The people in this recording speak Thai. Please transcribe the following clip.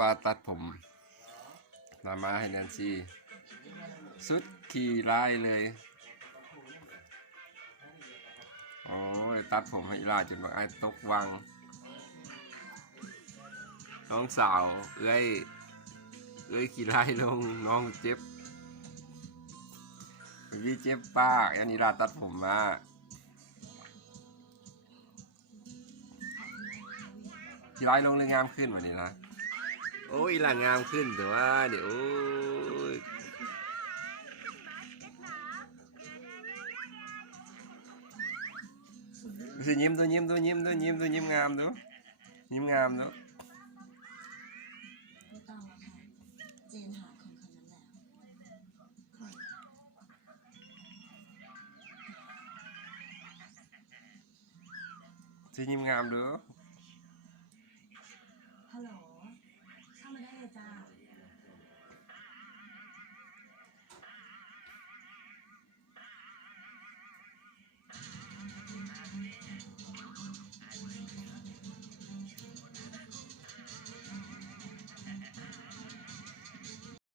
ปาตัดผมมามาให้แนนซี่สุดขี่ไล่เลย โอ้ย ตัดผมให้ลาจนบางไอ้ตกวัง น้องสาวเอ้ยเอ้ยขี่ไล่ลงน้องเจ็บพี่เจ็บปากอันนี้ลาตัดผมมาขี่ไล่ลงเลยงามขึ้นวันนี้นะ โอ้ยหลังงามขึ้นแต่ว่าเดี๋ยวโอ้ยสิยิ้มตัวยิ้มตัวยิ้มตัวยิ้มตัวยิ้มงามดูยิ้มงามดูเจนหาคนคนนั้นแล้วสิยิ้มงามดูฮัลโหล